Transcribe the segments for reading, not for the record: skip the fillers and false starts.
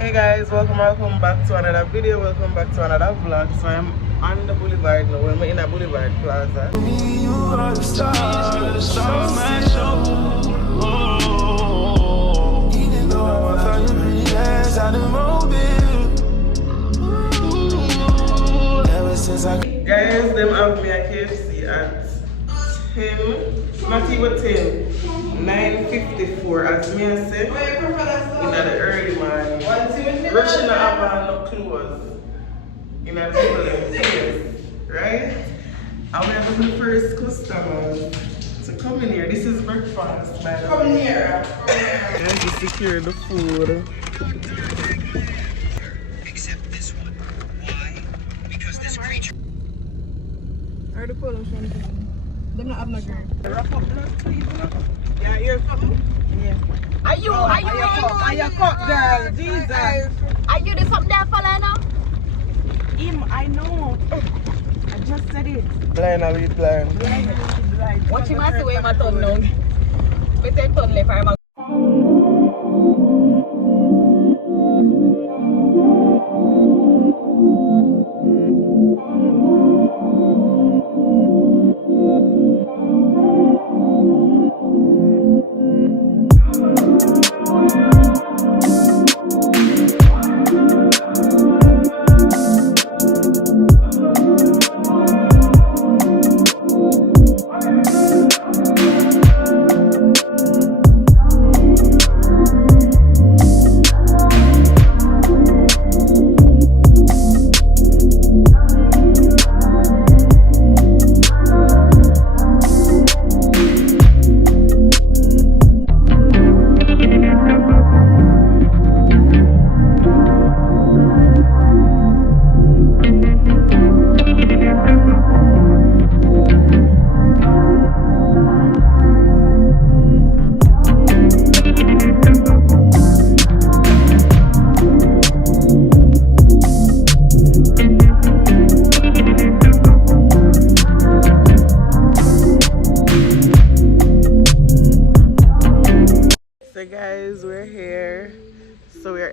Hey guys, welcome back to another video, welcome back to another vlog. So I'm on the boulevard now, we're in a boulevard plaza. You are the stars on my show. Even though I found you pretty ass out of mobile. Ever since guys, them have me a KFC at 10, not even 10. 9:54 as me I said in the early morning. Rushing to have no clothes in a table right? I'm going to be the first customer to come in here. This is breakfast, man. Come in here. Let's just secure the food. Except this one. Why? Because this creature. Are the photos from them not have no girl. Wrap up the sleeve, yeah, you're something? Yeah. Are you cook, girl? Jesus. Are you the something there, fella, now? Him, I know. I just said it. Blind, I'll be blind. Watch him as the way my tongue now. We take tongue left, I'm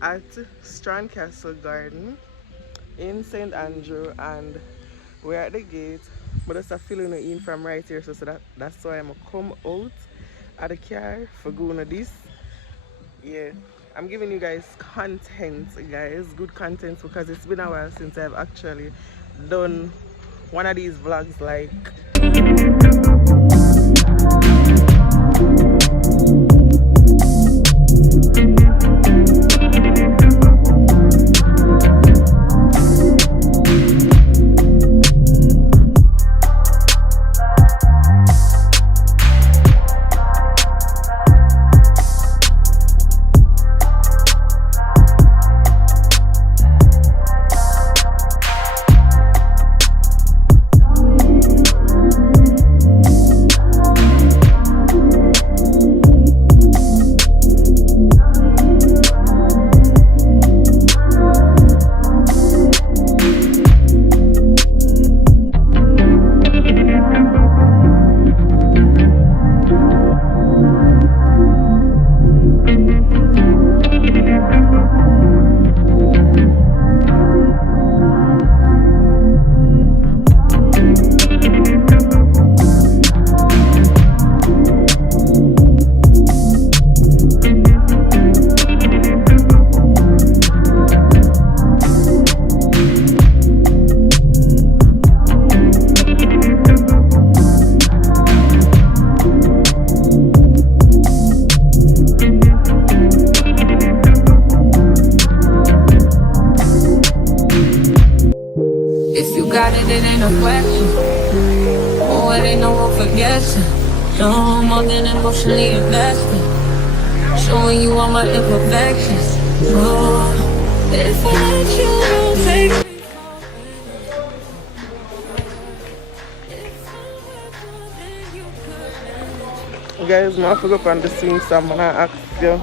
at Struan Castle Garden in St. Andrew, and we're at the gate, but it's a feeling in from right here, so that's why I'm gonna come out of the car for going to this. Yeah, I'm giving you guys content, guys, good content, because it's been a while since I've actually done one of these vlogs like it ain't no question. Oh, it ain't no room for guessing. No more than emotionally invested. Showing you all my imperfections. Oh, if I let you take me. Guys, I forgot on the scene, so I'm gonna ask you.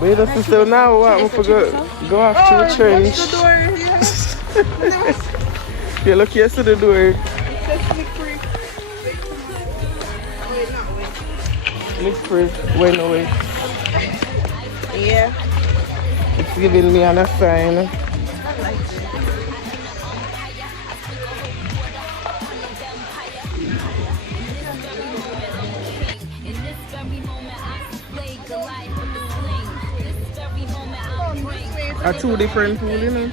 But you just say now what? I forgot go after the trench. You look here to the door. Liquid when away. Yeah. It's giving me an sign. Are two different pools, you know?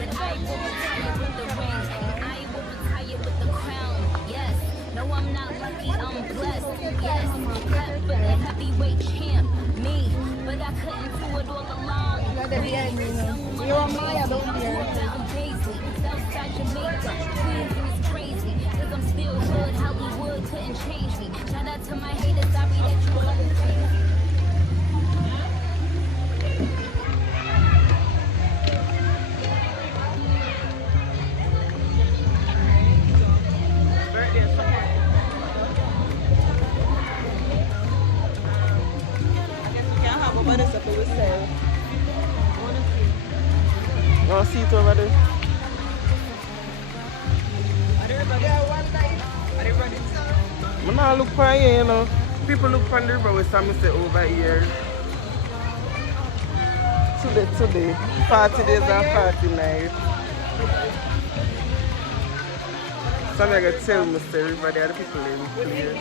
You're on Maya, don't hear. Oh, see it over there. I'm not look for here, you know. People look for the river, we say over here. Today, 40 days and 40 nights. So I'm going to tell Mr. River, there are the people in here.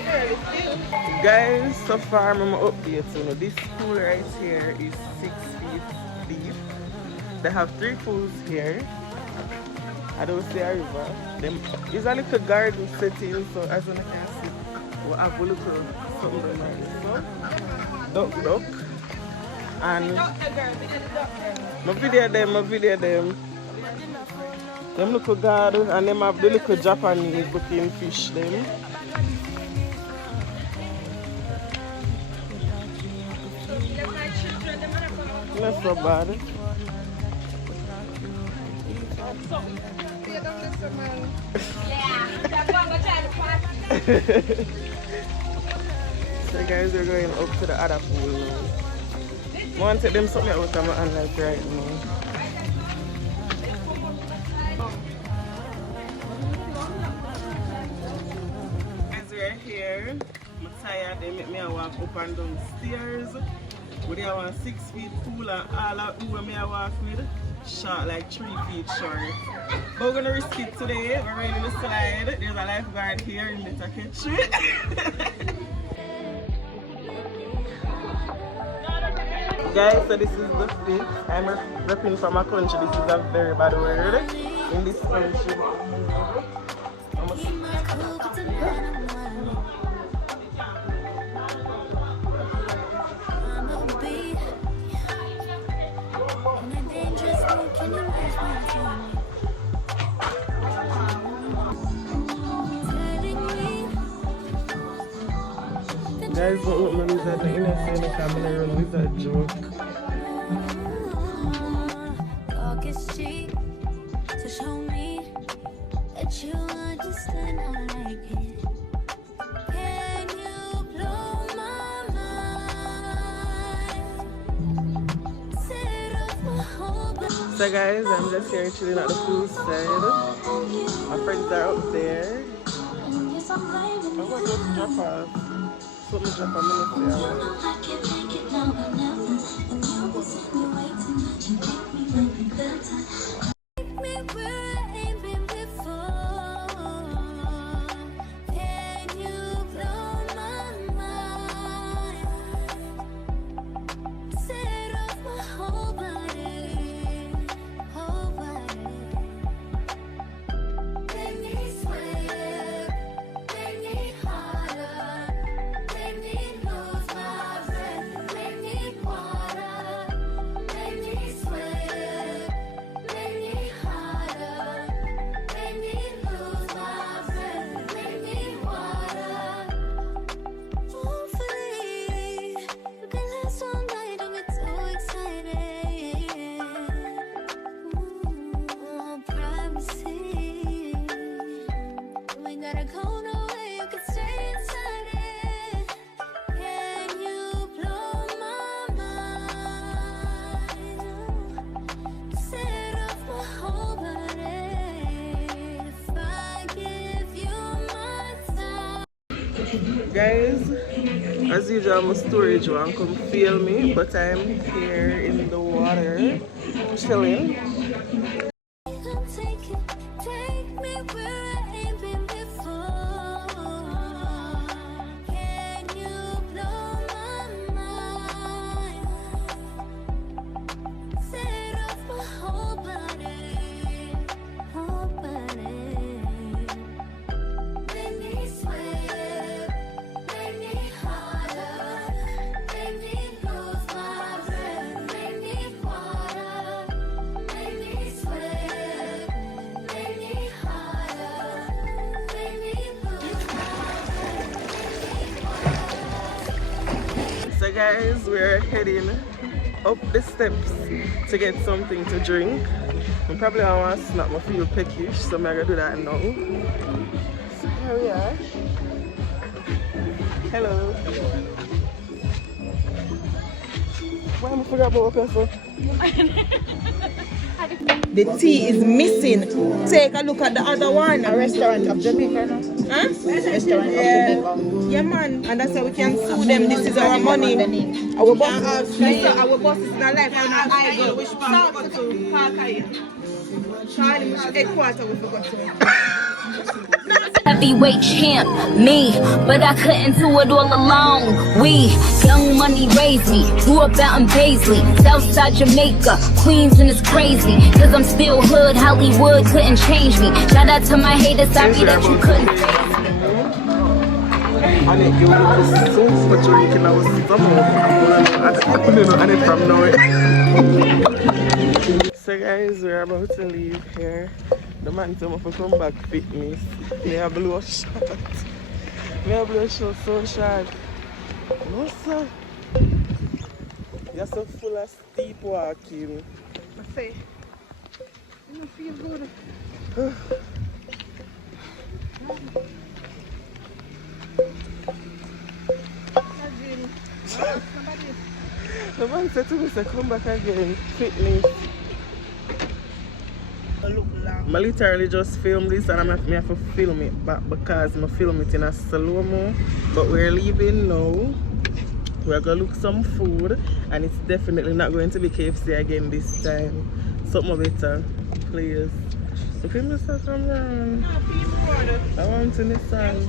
Guys, so far I'm going to update you. This pool right here is 6 feet deep. They have 3 pools here. I don't see a river. It's a little garden setting, so as you can see, we have a little something like this. So, duck. And my video them. Them little garden, and them have the little Japanese looking fish them. Not so bad. So guys, we're going up to the other pool now. I want to take them something out of my hand like right now. Guys, we're here. I'm tired. They make me walk up and down stairs. We have a 6 feet pool and all of who I walk with short like 3 feet short. But we're gonna risk it today. We're ready to slide. There's a lifeguard here in the catch. Guys, so this is the fit. I'm repping from a country. This is a very bad word in this country. Guys, don't look me wizard. The innocent family run wizard joke. Talk is cheap to show me that you understand I like it. Can you blow my mind? Set off my whole body. So guys, I'm just here chilling at the poolside. My friends are up there. I'm going to go to drop off. Put me drop a minute Guys, as usual, my storage won't come feel me, but I'm here in the water, chilling. So guys, we're heading up the steps to get something to drink. I probably want to snap my feel peckish, so I'm gonna do that now. So here we are. Hello. Why am I forgot about what person? The tea is missing. Take a look at the other one. A restaurant of Jamaica, no? Huh? Restaurant of Jamaica. Yeah, man. And that's how we can sue them. This is our money. Our boss is our boss is in our life. I go. Which part we go to? Park Charlie, which headquarters we forgot to? Heavyweight champ, me, but I couldn't do it all alone. We, young money raised me, grew up out in Paisley, Southside Jamaica, Queens, and it's crazy, cause I'm still hood, Hollywood couldn't change me. Shout out to my haters, sorry that you couldn't raise me. I didn't give up the soup for drinking, I was stomach. I couldn't know anything from nowhere. So guys, we're about to leave here. The man told me to come back fitness. May I blow a shot. May I blow a shot so short. No sir. You're so full of steep walking. I say, I don't feel good. The man said to me to come back again, fitness. I literally just filmed this and I have to film it back because I film it in a slow-mo. But we're leaving now. We're going to look some food and it's definitely not going to be KFC again this time. Something better, please. So film this come around. I want to listen.